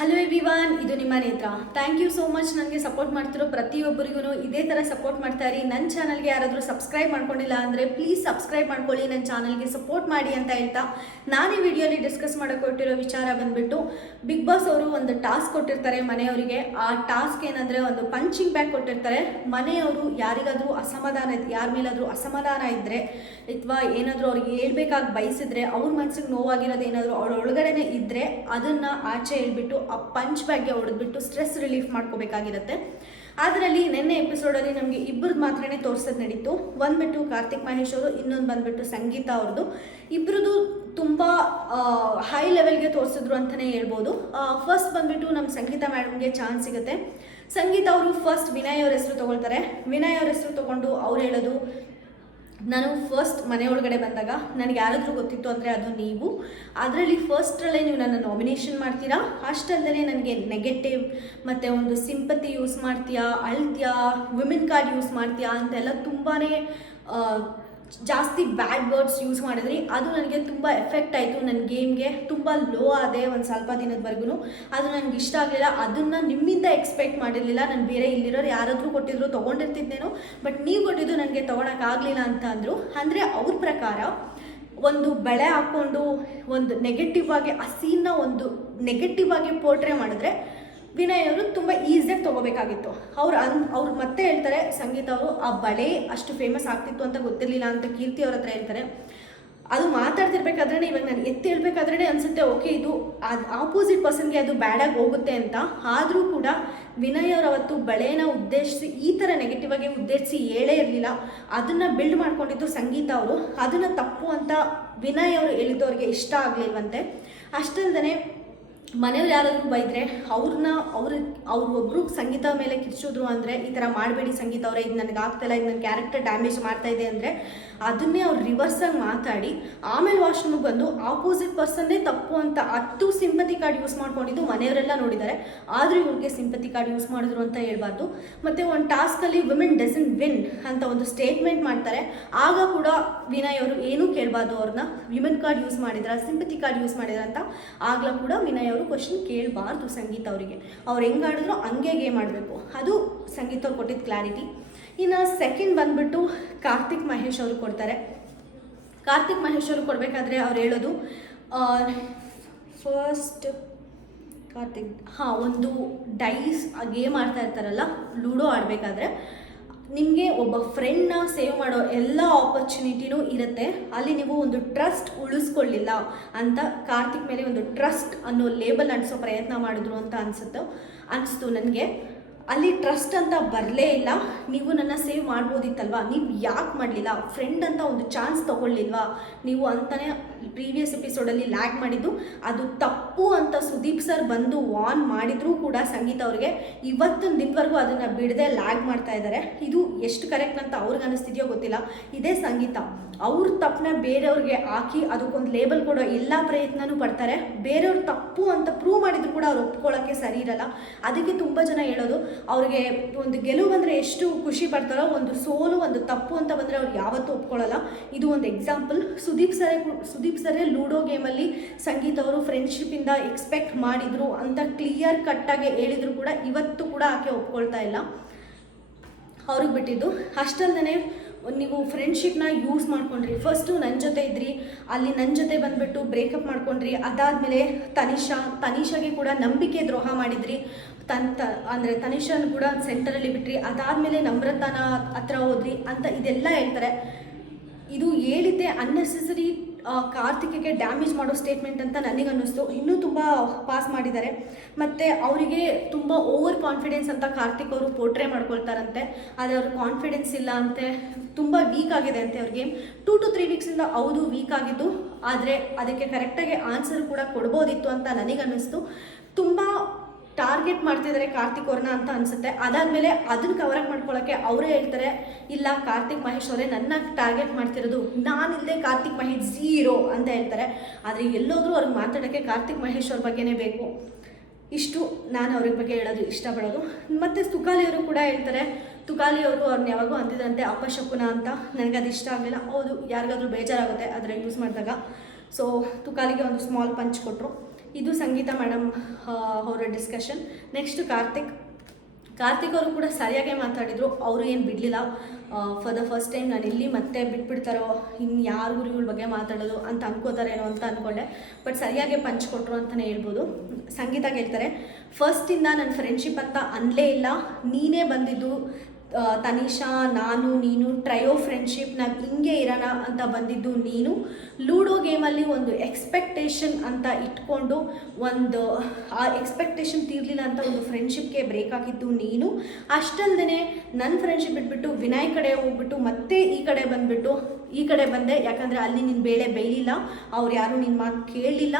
Hello everyone ಇದು ನಿಮ್ಮ Netra. Thank you so much ನನಗೆ ಸಪೋರ್ಟ್ ಮಾಡ್ತಿರೋ ಪ್ರತಿಯೊಬ್ಬರಿಗೂ ಇದೇ ಥರ ಸಪೋರ್ಟ್ ಮಾಡ್ತಾ ಇರಿ. ನನ್ನ ಚಾನಲ್ಗೆ ಯಾರಾದರೂ ಸಬ್ಸ್ಕ್ರೈಬ್ ಮಾಡ್ಕೊಂಡಿಲ್ಲ ಅಂದರೆ ಪ್ಲೀಸ್ ಸಬ್ಸ್ಕ್ರೈಬ್ ಮಾಡ್ಕೊಳ್ಳಿ ನನ್ನ ಚಾನಲ್ಗೆ ಸಪೋರ್ಟ್ ಮಾಡಿ ಅಂತ ಹೇಳ್ತಾ ನಾನು ವಿಡಿಯೋಲಿ ಡಿಸ್ಕಸ್ ಮಾಡೋಕೆ ಕೊಟ್ಟಿರೋ ವಿಚಾರ ಬಂದ್ಬಿಟ್ಟು ಬಿಗ್ ಬಾಸ್ ಅವರು ಒಂದು ಟಾಸ್ಕ್ ಕೊಟ್ಟಿರ್ತಾರೆ ಮನೆಯವರಿಗೆ. ಆ ಟಾಸ್ಕ್ ಏನಂದರೆ ಒಂದು ಪಂಚಿಂಗ್ ಬ್ಯಾಗ್ ಕೊಟ್ಟಿರ್ತಾರೆ. ಮನೆಯವರು ಯಾರಿಗಾದರೂ ಅಸಮಾಧಾನ ಇದೆ, ಯಾರ ಮೇಲಾದರೂ ಅಸಮಾಧಾನ ಇದ್ದರೆ ಅಥವಾ ಏನಾದರೂ ಅವ್ರಿಗೆ ಹೇಳ್ಬೇಕಾಗಿ ಬಯಸಿದ್ರೆ ಅವ್ರ ಮನಸ್ಸಿಗೆ ನೋವಾಗಿರೋದು ಏನಾದರೂ ಅವ್ರ ಒಳಗಡೆನೆ ಇದ್ದರೆ ಅದನ್ನು ಆಚೆ ಹೇಳ್ಬಿಟ್ಟು ಆ ಪಂಚ್ ಬ್ಯಾಗ್ಗೆ ಹೊಡೆದ್ಬಿಟ್ಟು ಸ್ಟ್ರೆಸ್ ರಿಲೀಫ್ ಮಾಡ್ಕೋಬೇಕಾಗಿರುತ್ತೆ. ಅದರಲ್ಲಿ ನಿನ್ನೆ ಎಪಿಸೋಡಲ್ಲಿ ನಮಗೆ ಇಬ್ಬರದ್ದು ಮಾತ್ರನೇ ತೋರಿಸೋದು ನಡೀತು. ಬಂದ್ಬಿಟ್ಟು ಕಾರ್ತಿಕ್ ಮಹೇಶ್ ಅವರು, ಇನ್ನೊಂದು ಬಂದ್ಬಿಟ್ಟು ಸಂಗೀತ ಅವ್ರದ್ದು ಇಬ್ಬರದ್ದು ತುಂಬ ಹೈ ಲೆವೆಲ್ಗೆ ತೋರಿಸಿದ್ರು ಅಂತಲೇ ಹೇಳ್ಬೋದು. ಫಸ್ಟ್ ಬಂದ್ಬಿಟ್ಟು ನಮ್ಮ ಸಂಗೀತ ಮೇಡಮ್ಗೆ ಚಾನ್ಸ್ ಸಿಗುತ್ತೆ. ಸಂಗೀತ ಅವರು ಫಸ್ಟ್ ವಿನಯ್ ಅವ್ರ ಹೆಸರು ತಗೊಳ್ತಾರೆ. ವಿನಯ್ ಅವ್ರ ಹೆಸರು ತಗೊಂಡು ಅವ್ರು ಹೇಳೋದು ನಾನು ಫಸ್ಟ್ ಮನೆ ಒಳಗಡೆ ಬಂದಾಗ ನನಗೆ ಯಾರಾದರೂ ಗೊತ್ತಿತ್ತು ಅಂದರೆ ಅದು ನೀವು. ಅದರಲ್ಲಿ ಫಸ್ಟ್ರಲ್ಲೇ ನೀವು ನನ್ನ ನಾಮಿನೇಷನ್ ಮಾಡ್ತೀರಾ? ಅಷ್ಟಲ್ಲದೆ ನನಗೆ ನೆಗೆಟಿವ್ ಮತ್ತು ಒಂದು ಸಿಂಪತಿ ಯೂಸ್ ಮಾಡ್ತೀಯಾ, ಅಳ್ತೀಯಾ ವಿಮೆನ್ ಕಾರ್ಡ್ ಯೂಸ್ ಮಾಡ್ತೀಯಾ ಅಂತೆಲ್ಲ ತುಂಬಾ ಜಾಸ್ತಿ ಬ್ಯಾಡ್ ವರ್ಡ್ಸ್ ಯೂಸ್ ಮಾಡಿದ್ರಿ. ಅದು ನನಗೆ ತುಂಬ ಎಫೆಕ್ಟ್ ಆಯಿತು. ನನ್ನ ಗೇಮ್ಗೆ ತುಂಬ ಲೋ ಆದೆ ಒಂದು ಸ್ವಲ್ಪ ದಿನದವರೆಗೂ ಅದು ನನಗೆ ಇಷ್ಟ ಆಗಲಿಲ್ಲ. ಅದನ್ನು ನಿಮ್ಮಿಂದ ಎಕ್ಸ್ಪೆಕ್ಟ್ ಮಾಡಿರಲಿಲ್ಲ. ನಾನು ಬೇರೆ ಇಲ್ಲಿರೋರು ಯಾರಾದರೂ ಕೊಟ್ಟಿದ್ರು ತೊಗೊಂಡಿರ್ತಿದ್ದೇನೋ ಬಟ್ ನೀವು ಕೊಟ್ಟಿದ್ದು ನನಗೆ ತೊಗೊಳಕ್ಕಾಗಲಿಲ್ಲ ಅಂತ ಅಂದರು. ಅಂದರೆ ಅವ್ರ ಪ್ರಕಾರ ಒಂದು ಬೆಳೆ ಹಾಕ್ಕೊಂಡು ಒಂದು ನೆಗೆಟಿವ್ ಆಗಿ, ಆ ಸೀನ್ನ ಒಂದು ನೆಗೆಟಿವ್ ಆಗಿ ಪೋರ್ಟ್ರೇ ಮಾಡಿದ್ರೆ ವಿನಯ್ ಅವರು ತುಂಬ ಈಸಿಯಾಗಿ ತೊಗೋಬೇಕಾಗಿತ್ತು. ಅವ್ರು ಅನ್, ಅವ್ರು ಮತ್ತೆ ಹೇಳ್ತಾರೆ, ಸಂಗೀತ ಅವರು, ಆ ಬಳೆ ಅಷ್ಟು ಫೇಮಸ್ ಆಗ್ತಿತ್ತು ಅಂತ ಗೊತ್ತಿರಲಿಲ್ಲ ಅಂತ ಕೀರ್ತಿ ಅವ್ರ ಹತ್ರ ಹೇಳ್ತಾರೆ. ಅದು ಮಾತಾಡ್ತಿರ್ಬೇಕಾದ್ರೆ ಇವಾಗ ನಾನು ಎತ್ತಿ ಹೇಳ್ಬೇಕಾದ್ರೆ ಅನ್ಸುತ್ತೆ, ಓಕೆ, ಇದು ಅದು ಆಪೋಸಿಟ್ ಪರ್ಸನ್ಗೆ ಅದು ಬ್ಯಾಡಾಗಿ ಹೋಗುತ್ತೆ ಅಂತ. ಆದರೂ ಕೂಡ ವಿನಯ್ ಅವರು ಅವತ್ತು ಬಳೆನ ಉದ್ದೇಶಿಸಿ, ಈ ಥರ ನೆಗೆಟಿವ್ ಆಗಿ ಉದ್ದೇಶಿಸಿ ಹೇಳೇ ಇರಲಿಲ್ಲ. ಅದನ್ನು ಬಿಲ್ಡ್ ಮಾಡ್ಕೊಂಡಿದ್ದು ಸಂಗೀತ ಅವರು. ಅದನ್ನು ತಪ್ಪು ಅಂತ ವಿನಯ್ ಅವರು ಹೇಳಿದವ್ರಿಗೆ ಇಷ್ಟ ಆಗಲಿಲ್ವಂತೆ. ಅಷ್ಟಲ್ದೇ ಮನೆಯವ್ರು ಯಾರಾದರೂ ಬೈದರೆ ಅವ್ರನ್ನ ಅವ್ರ ಅವ್ರು ಒಬ್ರು ಸಂಗೀತ ಮೇಲೆ ಕಿರ್ಚಿದ್ರು ಅಂದರೆ ಈ ಥರ ಮಾಡಬೇಡಿ ಸಂಗೀತ ಅವರೇ, ಇದು ನನಗೆ ಆಗ್ತಾಯಿಲ್ಲ ಇದು ನನ್ನ ಕ್ಯಾರೆಕ್ಟರ್ ಡ್ಯಾಮೇಜ್ ಮಾಡ್ತಾ ಇದೆ ಅಂದರೆ ಅದನ್ನೇ ಅವ್ರು ರಿವರ್ಸಾಗಿ ಮಾತಾಡಿ ಆಮೇಲೆ ವಾಶ್ರೂಮಿಗೆ ಬಂದು ಆಪೋಸಿಟ್ ಪರ್ಸನ್ನೇ ತಪ್ಪು ಅಂತ ಹತ್ತು ಸಿಂಪತಿ ಕಾರ್ಡ್ ಯೂಸ್ ಮಾಡ್ಕೊಂಡಿದ್ದು ಮನೆಯವರೆಲ್ಲ ನೋಡಿದ್ದಾರೆ. ಆದರೂ ಇವ್ರಿಗೆ ಸಿಂಪತಿ ಕಾರ್ಡ್ ಯೂಸ್ ಮಾಡಿದ್ರು ಅಂತ ಹೇಳ್ಬಾರ್ದು. ಮತ್ತು ಒಂದು ಟಾಸ್ಕಲ್ಲಿ ವಿಮೆನ್ ಡಸನ್ ವಿನ್ ಅಂತ ಒಂದು ಸ್ಟೇಟ್ಮೆಂಟ್ ಮಾಡ್ತಾರೆ. ಆಗ ಕೂಡ ವಿನಯ್ ಅವರು ಏನೂ ಕೇಳಬಾರ್ದು ಅವ್ರನ್ನ ವಿಮೆನ್ ಕಾರ್ಡ್ ಯೂಸ್ ಮಾಡಿದ್ರ ಸಿಂಪತಿ ಕಾರ್ಡ್ ಯೂಸ್ ಮಾಡಿದ್ರ ಅಂತ ಆಗಲೂ ಕೂಡ ವಿನಯ್ ಅವರು ಕ್ವಶನ್ ಕೇಳಬಾರ್ದು ಸಂಗೀತ ಅವರಿಗೆ. ಅವ್ರು ಹೆಂಗೆ ಆಡಿದ್ರು ಹಂಗೆ ಗೇಮ್ ಆಡಬೇಕು. ಅದು ಸಂಗೀತ ಅವ್ರು ಕೊಟ್ಟಿದ್ದ ಕ್ಲಾರಿಟಿ ಇನ್ನು ಸೆಕೆಂಡ್ ಬಂದ್ಬಿಟ್ಟು ಕಾರ್ತಿಕ್ ಮಹೇಶ್ ಅವರು ಕೊಡ್ತಾರೆ. ಕಾರ್ತಿಕ್ ಮಹೇಶ್ ಅವರು ಕೊಡಬೇಕಾದ್ರೆ ಅವ್ರು ಹೇಳೋದು ಫಸ್ಟ್ ಕಾರ್ತಿಕ್, ಹಾಂ, ಒಂದು ಡೈಸ್ ಗೇಮ್ ಆಡ್ತಾ ಇರ್ತಾರಲ್ಲ, ಲೂಡೋ ಆಡಬೇಕಾದ್ರೆ ನಿಮಗೆ ಒಬ್ಬ ಫ್ರೆಂಡ್ನ ಸೇವ್ ಮಾಡೋ ಎಲ್ಲ ಆಪರ್ಚುನಿಟಿನೂ ಇರುತ್ತೆ. ಅಲ್ಲಿ ನೀವು ಒಂದು ಟ್ರಸ್ಟ್ ಉಳಿಸ್ಕೊಳ್ಳಿಲ್ಲ ಅಂತ ಕಾರ್ತಿಕ್ ಮೇಲೆ ಒಂದು ಟ್ರಸ್ಟ್ ಅನ್ನೋ ಲೇಬಲ್ ಅಂಟಿಸೋ ಪ್ರಯತ್ನ ಮಾಡಿದ್ರು ಅಂತ ಅನಿಸುತ್ತೋ ಅನಿಸ್ತು ನನಗೆ. ಅಲ್ಲಿ ಟ್ರಸ್ಟ್ ಅಂತ ಬರಲೇ ಇಲ್ಲ. ನೀವು ನನ್ನ ಸೇವ್ ಮಾಡ್ಬೋದಿತ್ತಲ್ವಾ? ನೀವು ಯಾಕೆ ಮಾಡಲಿಲ್ಲ? ಫ್ರೆಂಡ್ ಅಂತ ಒಂದು ಚಾನ್ಸ್ ತೊಗೊಳ್ಳಿಲ್ವಾ? ನೀವು ಅಂತಲೇ ಪ್ರೀವಿಯಸ್ ಎಪಿಸೋಡಲ್ಲಿ ಲ್ಯಾಗ್ ಮಾಡಿದ್ದು. ಅದು ತಪ್ಪು ಅಂತ ಸುದೀಪ್ ಸರ್ ಬಂದು ವಾನ್ ಮಾಡಿದರೂ ಕೂಡ ಸಂಗೀತ ಅವ್ರಿಗೆ ಇವತ್ತಿನ ದಿನವರೆಗೂ ಅದನ್ನು ಬಿಡದೆ ಲ್ಯಾಗ್ ಮಾಡ್ತಾ ಇದ್ದಾರೆ ಇದು ಎಷ್ಟು ಕರೆಕ್ಟ್ ಅಂತ ಅವ್ರಿಗೆ ಅನ್ನಿಸ್ತಿದೆಯೋ ಗೊತ್ತಿಲ್ಲ. ಇದೇ ಸಂಗೀತ. ಅವ್ರ ತಪ್ಪನ್ನ ಬೇರೆಯವ್ರಿಗೆ ಹಾಕಿ ಅದಕ್ಕೊಂದು ಲೇಬಲ್ ಕೊಡೋ ಎಲ್ಲ ಪ್ರಯತ್ನನೂ ಪಡ್ತಾರೆ. ಬೇರೆಯವ್ರ ತಪ್ಪು ಅಂತ ಪ್ರೂವ್ ಮಾಡಿದ್ರು ಕೂಡ ಅವ್ರು ಒಪ್ಕೊಳ್ಳೋಕ್ಕೆ ಸರಿ ಇರಲ್ಲ. ಅದಕ್ಕೆ ತುಂಬ ಜನ ಹೇಳೋದು, ಅವ್ರಿಗೆ ಒಂದು ಗೆಲುವು ಬಂದರೆ ಎಷ್ಟು ಖುಷಿ ಪಡ್ತಾರೋ ಒಂದು ಸೋಲು, ಒಂದು ತಪ್ಪು ಅಂತ ಬಂದರೆ ಅವ್ರು ಯಾವತ್ತೂ ಒಪ್ಕೊಳ್ಳಲ್ಲ. ಇದು ಒಂದು ಎಕ್ಸಾಂಪಲ್ ಸುದೀಪ್ ಸರೇ ಸುದೀಪ್ ಸರೇ ಲೂಡೋ ಗೇಮಲ್ಲಿ ಸಂಗೀತ ಅವರು ಫ್ರೆಂಡ್ಶಿಪ್ಪಿಂದ ಎಕ್ಸ್ಪೆಕ್ಟ್ ಮಾಡಿದರು ಅಂತ ಕ್ಲಿಯರ್ ಕಟ್ಟಾಗಿ ಹೇಳಿದ್ರು ಕೂಡ ಇವತ್ತು ಕೂಡ ಆಕೆ ಒಪ್ಕೊಳ್ತಾ ಇಲ್ಲ. ಅವ್ರಿಗೆ ಬಿಟ್ಟಿದ್ದು. ಅಷ್ಟಲ್ಲದೆ ನೀವು ಫ್ರೆಂಡ್ಶಿಪ್ನ ಯೂಸ್ ಮಾಡ್ಕೊಂಡ್ರಿ. ಫಸ್ಟು ನನ್ನ ಜೊತೆ ಇದ್ರಿ, ಅಲ್ಲಿ ನನ್ನ ಜೊತೆ ಬಂದುಬಿಟ್ಟು ಬ್ರೇಕಪ್ ಮಾಡ್ಕೊಂಡ್ರಿ. ಅದಾದಮೇಲೆ ತನಿಷಾ, ತನಿಷಾಗೆ ಕೂಡ ನಂಬಿಕೆ ದ್ರೋಹ ಮಾಡಿದ್ರಿ. ತನ್, ತ, ಅಂದರೆ ತನಿಷಾನ ಕೂಡ ಸೆಂಟರಲ್ಲಿ ಬಿಟ್ರಿ. ಅದಾದಮೇಲೆ ನಮ್ರತನ ಹತ್ರ ಹೋದ್ರಿ ಅಂತ ಇದೆಲ್ಲ ಹೇಳ್ತಾರೆ. ಇದು ಹೇಳಿದ್ದೆ ಅನ್ನೆಸೆಸರಿ ಕಾರ್ತಿಕ್ಗೆ ಡ್ಯಾಮೇಜ್ ಮಾಡೋ ಸ್ಟೇಟ್ಮೆಂಟ್ ಅಂತ ನನಗೆ ಅನ್ನಿಸ್ತು ಇನ್ನೂ ತುಂಬ ಪಾಸ್ ಮಾಡಿದ್ದಾರೆ. ಮತ್ತು ಅವರಿಗೆ ತುಂಬ ಓವರ್ ಕಾನ್ಫಿಡೆನ್ಸ್ ಅಂತ ಕಾರ್ತಿಕ್ ಅವರು ಪೋರ್ಟ್ರೇ ಮಾಡ್ಕೊಳ್ತಾರಂತೆ. ಆದರೆ ಅವ್ರ ಕಾನ್ಫಿಡೆನ್ಸ್ ಇಲ್ಲ ಅಂತೆ. ತುಂಬ ವೀಕ್ ಆಗಿದೆ ಅಂತೆ ಅವ್ರಿಗೆ ಟೂ ಟು ತ್ರೀ ವೀಕ್ಸಿಂದ ಹೌದು ವೀಕ್ ಆಗಿದ್ದು. ಆದರೆ ಅದಕ್ಕೆ ಕರೆಕ್ಟಾಗಿ ಆನ್ಸರ್ ಕೂಡ ಕೊಡ್ಬೋದಿತ್ತು ಅಂತ ನನಗೆ ಅನ್ನಿಸ್ತು ತುಂಬ ಟಾರ್ಗೆಟ್ ಮಾಡ್ತಿದ್ದಾರೆ ಕಾರ್ತಿಕ್ ಅವ್ರನ್ನ ಅಂತ ಅನ್ಸುತ್ತೆ. ಅದಾದಮೇಲೆ ಅದನ್ನ ಕವರ್ ಮಾಡ್ಕೊಳ್ಳೋಕ್ಕೆ ಅವರೇ ಹೇಳ್ತಾರೆ, ಇಲ್ಲ ಕಾರ್ತಿಕ್ ಮಹೇಶ್ ಅವರೇ, ನನ್ನ ಟಾರ್ಗೆಟ್ ಮಾಡ್ತಿರೋದು ನಾನಿಲ್ಲದೆ ಕಾರ್ತಿಕ್ ಮಹೇಶ್ ಝೀರೋ ಅಂತ ಹೇಳ್ತಾರೆ. ಆದರೆ ಎಲ್ಲೋದ್ರೂ ಅವ್ರಿಗೆ ಮಾತಾಡೋಕ್ಕೆ ಕಾರ್ತಿಕ್ ಮಹೇಶ್ ಅವ್ರ ಬಗ್ಗೆನೇ ಬೇಕು. ಇಷ್ಟು ನಾನು ಅವ್ರ ಬಗ್ಗೆ ಹೇಳೋದು, ಇಷ್ಟಪಡೋದು. ಮತ್ತು ತುಕಾಲಿಯವರು ಕೂಡ ಹೇಳ್ತಾರೆ ತುಕಾಲಿಯವರು ಅವ್ರನ್ನ ಯಾವಾಗೂ ಅಂತಿದ್ರಂತೆ ಅಪಶಕುನ ಅಂತ. ನನಗೆ ಅದು ಇಷ್ಟ ಆಗಲಿಲ್ಲ. ಹೌದು, ಯಾರಿಗಾದ್ರೂ ಬೇಜಾರಾಗುತ್ತೆ ಅದರ ಯೂಸ್ ಮಾಡಿದಾಗ. ಸೊ ತುಕಾಲಿಗೆ ಒಂದು ಸ್ಮಾಲ್ ಪಂಚ್ ಕೊಟ್ಟರು ಇದು ಸಂಗೀತ ಮೇಡಮ್ ಅವರ ಡಿಸ್ಕಷನ್ ನೆಕ್ಸ್ಟ್ ಕಾರ್ತಿಕ್. ಕಾರ್ತಿಕ್ ಅವರು ಕೂಡ ಸರಿಯಾಗೇ ಮಾತಾಡಿದರು. ಅವರು ಏನು ಬಿಡಲಿಲ್ಲ. ಫಾರ್ ದ ಫಸ್ಟ್ ಟೈಮ್ ನಾನು ಇಲ್ಲಿ ಮತ್ತೆ ಬಿಟ್ಬಿಡ್ತಾರೋ ಇನ್ನು ಯಾರಿಗೂ ಇವ್ರ ಬಗ್ಗೆ ಮಾತಾಡೋದು ಅಂತ ಅನ್ಕೋತಾರೇನೋ ಅಂತ ಅಂದ್ಕೊಂಡೆ ಬಟ್ ಸರಿಯಾಗಿ ಪಂಚ್ ಕೊಟ್ಟರು ಅಂತಲೇ ಹೇಳ್ಬೋದು. ಸಂಗೀತ ಹೇಳ್ತಾರೆ ಫಸ್ಟಿಂದ ನನ್ನ ಫ್ರೆಂಡ್ಶಿಪ್ ಅಂತ ಅನ್ಲೇ ಇಲ್ಲ. ನೀನೇ ಬಂದಿದ್ದು. ತನಿಷಾ, ನಾನು, ನೀನು, ಟ್ರಯೋ ಫ್ರೆಂಡ್ಶಿಪ್ ನಾವು ಹಿಂಗೆ ಇರೋಣ ಅಂತ ಬಂದಿದ್ದು ನೀನು. ಲೂಡೋ ಗೇಮಲ್ಲಿ ಒಂದು ಎಕ್ಸ್ಪೆಕ್ಟೇಷನ್ ಅಂತ ಇಟ್ಕೊಂಡು ಒಂದು, ಆ ಎಕ್ಸ್ಪೆಕ್ಟೇಷನ್ ತೀರಲಿಲ್ಲ ಅಂತ ಒಂದು ಫ್ರೆಂಡ್ಶಿಪ್ಗೆ ಬ್ರೇಕ್ ಆಗಿದ್ದು ನೀನು. ಅಷ್ಟಲ್ಲದೆ ನನ್ನ ಫ್ರೆಂಡ್ಶಿಪ್ ಬಿಟ್ಬಿಟ್ಟು ವಿನಯ್ ಕಡೆ ಹೋಗ್ಬಿಟ್ಟು ಮತ್ತೆ ಈ ಕಡೆ ಬಂದುಬಿಟ್ಟು ಈ ಕಡೆ ಬಂದೆ. ಯಾಕಂದರೆ ಅಲ್ಲಿ ನಿನ್ನ ಬೇಳೆ ಬೇಯಲಿಲ್ಲ. ಅವ್ರು ಯಾರು ನಿನ್ನ ಮಾತು ಕೇಳಲಿಲ್ಲ.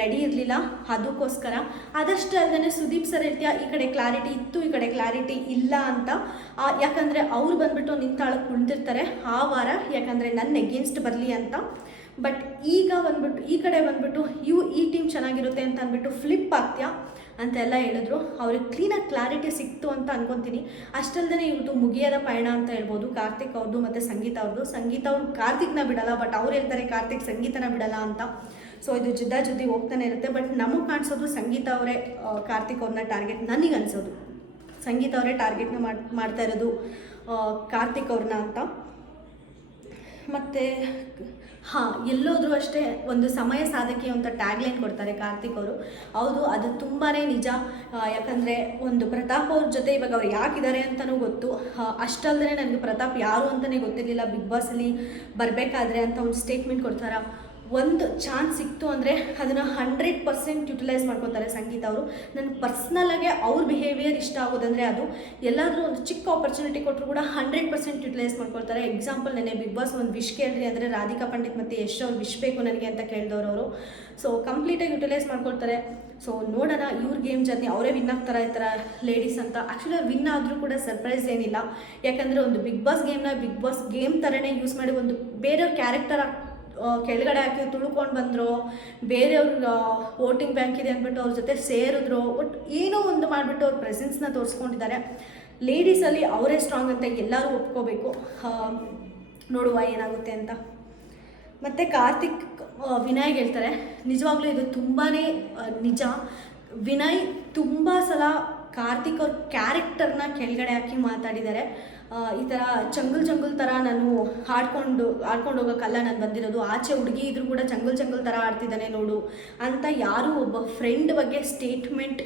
ರೆಡಿ ಇರಲಿಲ್ಲ. ಅದಕ್ಕೋಸ್ಕರ ಅದಷ್ಟೇ ಅಲ್ಲದೆ ಸುದೀಪ್ ಸರ್ ಹೇಳ್ತೀಯ, ಈ ಕಡೆ ಕ್ಲಾರಿಟಿ ಇತ್ತು, ಈ ಕಡೆ ಕ್ಲಾರಿಟಿ ಇಲ್ಲ ಅಂತ. ಯಾಕಂದರೆ ಅವ್ರು ಬಂದ್ಬಿಟ್ಟು ನಿಂತಾಳಕ್ಕೆ ಕುಳಿತಿರ್ತಾರೆ ಆ ವಾರ, ಯಾಕಂದರೆ ನನ್ನ ಎಗೇನ್ಸ್ಟ್ ಬರಲಿ ಅಂತ. ಬಟ್ ಈಗ ಬಂದ್ಬಿಟ್ಟು, ಈ ಕಡೆ ಬಂದ್ಬಿಟ್ಟು ಇವು ಈ ಟೀಮ್ ಚೆನ್ನಾಗಿರುತ್ತೆ ಅಂತ ಅಂದ್ಬಿಟ್ಟು ಫ್ಲಿಪ್ ಆಗ್ತೀಯಾ? ಅಂತೆಲ್ಲ ಹೇಳಿದ್ರು. ಅವ್ರಿಗೆ ಕ್ಲೀನಾಗಿ ಕ್ಲಾರಿಟಿ ಸಿಕ್ತು ಅಂತ ಅನ್ಕೊತೀನಿ. ಅಷ್ಟಲ್ದೇ ಇವತ್ತು ಮುಗಿಯದ ಪಯಣ ಅಂತ ಹೇಳ್ಬೋದು. ಕಾರ್ತಿಕ್ ಅವ್ರದ್ದು ಮತ್ತು ಸಂಗೀತ ಅವ್ರದ್ದು ಸಂಗೀತ ಅವ್ರು ಕಾರ್ತಿಕ್ನ ಬಿಡಲ್ಲ ಬಟ್ ಅವ್ರು ಹೇಳ್ತಾರೆ ಕಾರ್ತಿಕ್ ಸಂಗೀತನ ಬಿಡಲ್ಲ ಅಂತ. ಸೊ ಇದು ಜಿದ್ದ ಜುದ್ದಿ ಹೋಗ್ತಾನೆ ಇರುತ್ತೆ. ಬಟ್ ನಮಗೆ ಕಾಣಿಸೋದು ಸಂಗೀತ ಅವರೇ ಕಾರ್ತಿಕ್ ಅವ್ರನ್ನ ಟಾರ್ಗೆಟ್ ನನಗೆ ಅನ್ಸೋದು. ಸಂಗೀತ ಅವರೇ ಟಾರ್ಗೆಟ್ನ ಮಾಡಿ, ಮಾಡ್ತಾ ಇರೋದು ಕಾರ್ತಿಕ್ ಅವ್ರನ್ನ ಅಂತ. ಮತ್ತು, ಹಾಂ, ಎಲ್ಲೋದ್ರೂ ಅಷ್ಟೇ ಒಂದು ಸಮಯ ಸಾಧಕಿ ಅಂತ ಟ್ಯಾಗ್ಲೈನ್ ಕೊಡ್ತಾರೆ ಕಾರ್ತಿಕ್ ಅವರು. ಹೌದು, ಅದು ತುಂಬಾ ನಿಜ. ಯಾಕಂದರೆ ಒಂದು ಪ್ರತಾಪ್ ಅವ್ರ ಜೊತೆ ಇವಾಗ ಅವ್ರು ಯಾಕಿದ್ದಾರೆ ಅಂತಲೂ ಗೊತ್ತು. ಅಷ್ಟಲ್ಲದೆ ನನಗೆ ಪ್ರತಾಪ್ ಯಾರು ಅಂತಲೇ ಗೊತ್ತಿರಲಿಲ್ಲ. ಬಿಗ್ ಬಾಸಲ್ಲಿ ಬರಬೇಕಾದ್ರೆ ಅಂತ ಒಂದು ಸ್ಟೇಟ್ಮೆಂಟ್ ಕೊಡ್ತಾರ. ಒಂದು ಚಾನ್ಸ್ ಸಿಕ್ತು ಅಂದರೆ ಅದನ್ನು ಹಂಡ್ರೆಡ್ ಪರ್ಸೆಂಟ್ ಯುಟಿಲೈಸ್ ಮಾಡ್ಕೊತಾರೆ ಸಂಗೀತ ಅವರು. ನನಗೆ ಪರ್ಸ್ನಲಾಗೆ ಅವ್ರ ಬಿಹೇವಿಯರ್ ಇಷ್ಟ ಆಗೋದಂದರೆ ಅದು. ಎಲ್ಲಾದರೂ ಒಂದು ಚಿಕ್ಕ ಆಪರ್ಚುನಿಟಿ ಕೊಟ್ಟರು ಕೂಡ ಹಂಡ್ರೆಡ್ ಪರ್ಸೆಂಟ್ ಯುಟಿಲೈಸ್ ಮಾಡ್ಕೊಳ್ತಾರೆ. ಎಕ್ಸಾಂಪಲ್ ನೆನೆ ಬಿಗ್ ಬಾಸ್ ಒಂದು ವಿಶ್ ಕೇಳ್ರಿ ಅಂದರೆ ರಾಧಿಕಾ ಪಂಡಿತ್ ಮತ್ತು ಯಶ್ ಅವ್ರು ವಿಶ್ ಬೇಕು ನನಗೆ ಅಂತ ಕೇಳಿದವರು ಅವರು. ಸೊ ಕಂಪ್ಲೀಟಾಗಿ ಯುಟಿಲೈಸ್ ಮಾಡ್ಕೊಳ್ತಾರೆ. ಸೊ ನೋಡೋಣ ಇವ್ರ ಗೇಮ್ ಜರ್ನಿ ಅವರೇ ವಿನ್ ಆಗ್ತಾರೆ ಈ ಥರ ಲೇಡೀಸ್ ಅಂತ. ಆ್ಯಕ್ಚುಲಿ ಅವ್ರು ವಿನ್ ಆದರೂ ಕೂಡ ಸರ್ಪ್ರೈಸ್ ಏನಿಲ್ಲ. ಯಾಕಂದರೆ ಒಂದು ಬಿಗ್ ಬಾಸ್ ಗೇಮ್ನ ಬಿಗ್ ಬಾಸ್ ಗೇಮ್ ಥರನೇ ಯೂಸ್ ಮಾಡಿ ಒಂದು ಬೇರೆಯವ್ರ ಕ್ಯಾರೆಕ್ಟರ್ ಕೆಳಗಡೆ ಹಾಕಿ ತುಳ್ಕೊಂಡು ಬಂದರು. ಬೇರೆಯವ್ರ ವೋಟಿಂಗ್ ಬ್ಯಾಂಕ್ ಇದೆ ಅಂದ್ಬಿಟ್ಟು ಅವ್ರ ಜೊತೆ ಸೇರಿದ್ರು. ಬಟ್ ಏನೋ ಒಂದು ಮಾಡಿಬಿಟ್ಟು ಅವ್ರ ಪ್ರೆಸೆನ್ಸ್ನ ತೋರಿಸ್ಕೊಂಡಿದ್ದಾರೆ. ಲೇಡೀಸಲ್ಲಿ ಅವರೇ ಸ್ಟ್ರಾಂಗ್ ಅಂತ ಎಲ್ಲರೂ ಒಪ್ಕೋಬೇಕು. ನೋಡುವ ಏನಾಗುತ್ತೆ ಅಂತ. ಮತ್ತು ಕಾರ್ತಿಕ್ ವಿನಯ್ ಹೇಳ್ತಾರೆ. ನಿಜವಾಗ್ಲೂ ಇದು ತುಂಬಾ ನಿಜ. ವಿನಯ್ ತುಂಬ ಸಲ ಕಾರ್ತಿಕ್ ಅವ್ರ ಕ್ಯಾರೆಕ್ಟರ್ನ ಕೆಳಗಡೆ ಹಾಕಿ ಮಾತಾಡಿದ್ದಾರೆ. ಈ ಥರ ಚಂಗುಲ್ ಚಂಗುಲ್ ಥರ ನಾನು ಹಾಡ್ಕೊಂಡು ಹಾಡ್ಕೊಂಡು ಹೋಗೋಕ್ಕಲ್ಲ ನಾನು ಬಂದಿರೋದು. ಆಚೆ ಹುಡುಗಿ ಇದ್ರೂ ಕೂಡ ಚಂಗಲ್ ಚಂಗುಲ್ ಥರ ಆಡ್ತಿದ್ದಾನೆ ನೋಡು ಅಂತ ಯಾರೂ ಒಬ್ಬ ಫ್ರೆಂಡ್ ಬಗ್ಗೆ ಸ್ಟೇಟ್ಮೆಂಟ್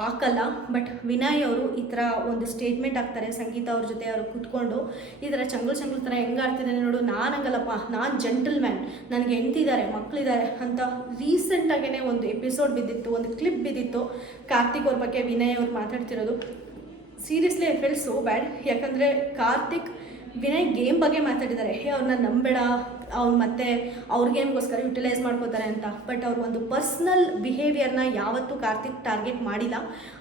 ಹಾಕಲ್ಲ. ಬಟ್ ವಿನಯ್ ಅವರು ಈ ಥರ ಒಂದು ಸ್ಟೇಟ್ಮೆಂಟ್ ಹಾಕ್ತಾರೆ. ಸಂಗೀತ ಅವ್ರ ಜೊತೆ ಅವರು ಕೂತ್ಕೊಂಡು ಈ ಥರ ಚಂಗುಲ್ ಚಂಗುಲ್ ಥರ ಹೆಂಗೆ ಆಡ್ತಿದ್ದಾನೆ ನೋಡು. ನಾನು ಹಂಗಲ್ಲಪ್ಪ. ನಾನು ಜೆಂಟಲ್ ಮ್ಯಾನ್ ನನಗೆ ಹೆಂಡ್ತಿದ್ದಾರೆ ಮಕ್ಕಳಿದ್ದಾರೆ ಅಂತ ರೀಸೆಂಟಾಗೇ ಒಂದು ಎಪಿಸೋಡ್ ಬಿದ್ದಿತ್ತು, ಒಂದು ಕ್ಲಿಪ್ ಬಿದ್ದಿತ್ತು. ಕಾರ್ತಿಕ್ ಅವ್ರ ಬಗ್ಗೆ ವಿನಯ್ ಅವ್ರು ಮಾತಾಡ್ತಿರೋದು. Seriously I felt so bad ಯಾಕಂದರೆ ಕಾರ್ತಿಕ್ ವಿನಯ್ ಗೇಮ್ ಬಗ್ಗೆ ಮಾತಾಡಿದ್ದಾರೆ. ಹೇ, ಅವ್ರನ್ನ ನಂಬೇಡ. ಅವ್ರು ಮತ್ತೆ ಅವ್ರ ಗೇಮ್ಗೋಸ್ಕರ ಯುಟಿಲೈಸ್ ಮಾಡ್ಕೋತಾರೆ ಅಂತ. ಬಟ್ ಅವ್ರ ಒಂದು ಪರ್ಸ್ನಲ್ ಬಿಹೇವಿಯರ್ನ ಯಾವತ್ತೂ ಕಾರ್ತಿಕ್ ಟಾರ್ಗೆಟ್ ಮಾಡಿಲ್ಲ.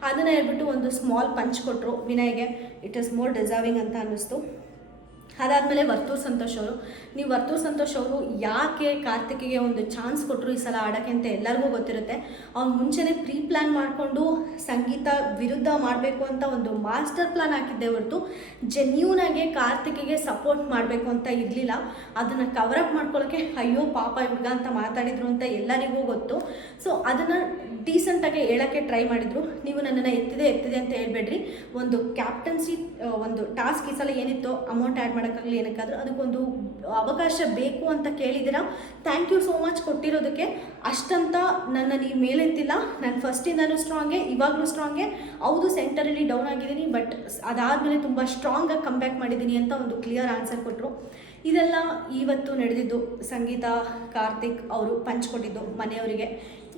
ಅದನ್ನು ಹೇಳ್ಬಿಟ್ಟು ಒಂದು ಸ್ಮಾಲ್ ಪಂಚ್ ಕೊಟ್ಟರು ವಿನಯ್ಗೆ. ಇಟ್ ಇಸ್ ಮೋರ್ ಡಿಸರ್ವಿಂಗ್ ಅಂತ ಅನ್ನಿಸ್ತು. ಅದಾದಮೇಲೆ ವರ್ತೂರ್ ಸಂತೋಷ್ ಅವರು. ನೀವು ವರ್ತೂರ್ ಸಂತೋಷ್ ಅವರು ಯಾಕೆ ಕಾರ್ತಿಕಿಗೆ ಒಂದು ಚಾನ್ಸ್ ಕೊಟ್ಟರು ಈ ಸಲ ಆಡೋಕ್ಕೆ ಅಂತ ಎಲ್ಲರಿಗೂ ಗೊತ್ತಿರುತ್ತೆ. ಅವ್ನು ಮುಂಚೆನೇ ಪ್ರೀ ಪ್ಲ್ಯಾನ್ ಮಾಡಿಕೊಂಡು ಸಂಗೀತ ವಿರುದ್ಧ ಮಾಡಬೇಕು ಅಂತ ಒಂದು ಮಾಸ್ಟರ್ ಪ್ಲ್ಯಾನ್ ಹಾಕಿದ್ದೆ ಹೊರತು ಜೆನ್ಯೂನಾಗೆ ಕಾರ್ತಿಕಿಗೆ ಸಪೋರ್ಟ್ ಮಾಡಬೇಕು ಅಂತ ಇರಲಿಲ್ಲ. ಅದನ್ನು ಕವರ್ ಅಪ್ ಮಾಡ್ಕೊಳ್ಳೋಕ್ಕೆ ಅಯ್ಯೋ ಪಾಪ ಹುಡುಗ ಅಂತ ಮಾತಾಡಿದ್ರು ಅಂತ ಎಲ್ಲರಿಗೂ ಗೊತ್ತು. ಸೊ ಅದನ್ನು ಡೀಸೆಂಟಾಗಿ ಹೇಳೋಕ್ಕೆ ಟ್ರೈ ಮಾಡಿದರು. ನೀವು ನನ್ನನ್ನು ಎತ್ತಿದೆ ಎತ್ತಿದೆ ಅಂತ ಹೇಳ್ಬೇಡ್ರಿ. ಒಂದು ಕ್ಯಾಪ್ಟನ್ಸಿ ಒಂದು ಟಾಸ್ಕ್ ಈ ಸಲ ಏನಿತ್ತು ಅಮೌಂಟ್ ಆ್ಯಡ್ ಮಾಡೋಕ್ಕಾಗಲಿ ಏನಕ್ಕಾದ್ರೂ ಅದಕ್ಕೊಂದು ಅವಕಾಶ ಬೇಕು ಅಂತ ಕೇಳಿದ್ದೀರಾ? ಥ್ಯಾಂಕ್ ಯು ಸೋ ಮಚ್ ಕೊಟ್ಟಿರೋದಕ್ಕೆ. ಅಷ್ಟಂತ ನನ್ನ ನೀವು ಮೇಲೆತ್ತಿಲ್ಲ ನಾನು ಫಸ್ಟಿಂದನೂ ಸ್ಟ್ರಾಂಗೇ ಇವಾಗಲೂ ಸ್ಟ್ರಾಂಗೇ ಹೌದು ಸೆಂಟರಲ್ಲಿ ಡೌನ್ ಆಗಿದ್ದೀನಿ ಬಟ್ ಅದಾದಮೇಲೆ ತುಂಬ ಸ್ಟ್ರಾಂಗಾಗಿ ಕಮ್ ಬ್ಯಾಕ್ ಮಾಡಿದ್ದೀನಿ ಅಂತ ಒಂದು ಕ್ಲಿಯರ್ ಆನ್ಸರ್ ಕೊಟ್ಟರು ಇದೆಲ್ಲ ಇವತ್ತು ನಡೆದಿದ್ದು ಸಂಗೀತ, ಕಾರ್ತಿಕ್ ಅವರು ಪಂಚ್ ಕೊಟ್ಟಿದ್ದು ಮನೆಯವರಿಗೆ.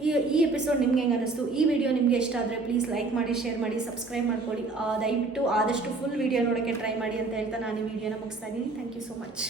ಈ ಈ ಎಪಿಸೋಡ್ ನಿಮ್ಗೆ ಹೆಂಗೆ ಅನ್ನಿಸ್ತು ಈ ವಿಡಿಯೋ ನಿಮಗೆ ಇಷ್ಟ ಆದರೆ ಪ್ಲೀಸ್ ಲೈಕ್ ಮಾಡಿ ಶೇರ್ ಮಾಡಿ ಸಬ್ಸ್ಕ್ರೈಬ್ ಮಾಡ್ಕೊಳ್ಳಿ ದಯವಿಟ್ಟು ಆದಷ್ಟು ಫುಲ್ ವಿಡಿಯೋ ನೋಡೋಕ್ಕೆ ಟ್ರೈ ಮಾಡಿ ಅಂತ ಹೇಳ್ತಾ ನಾನು ಈ ವಿಡಿಯೋನ ಮುಗಿಸ್ತಾ ಇದ್ದೀನಿ. Thank you so much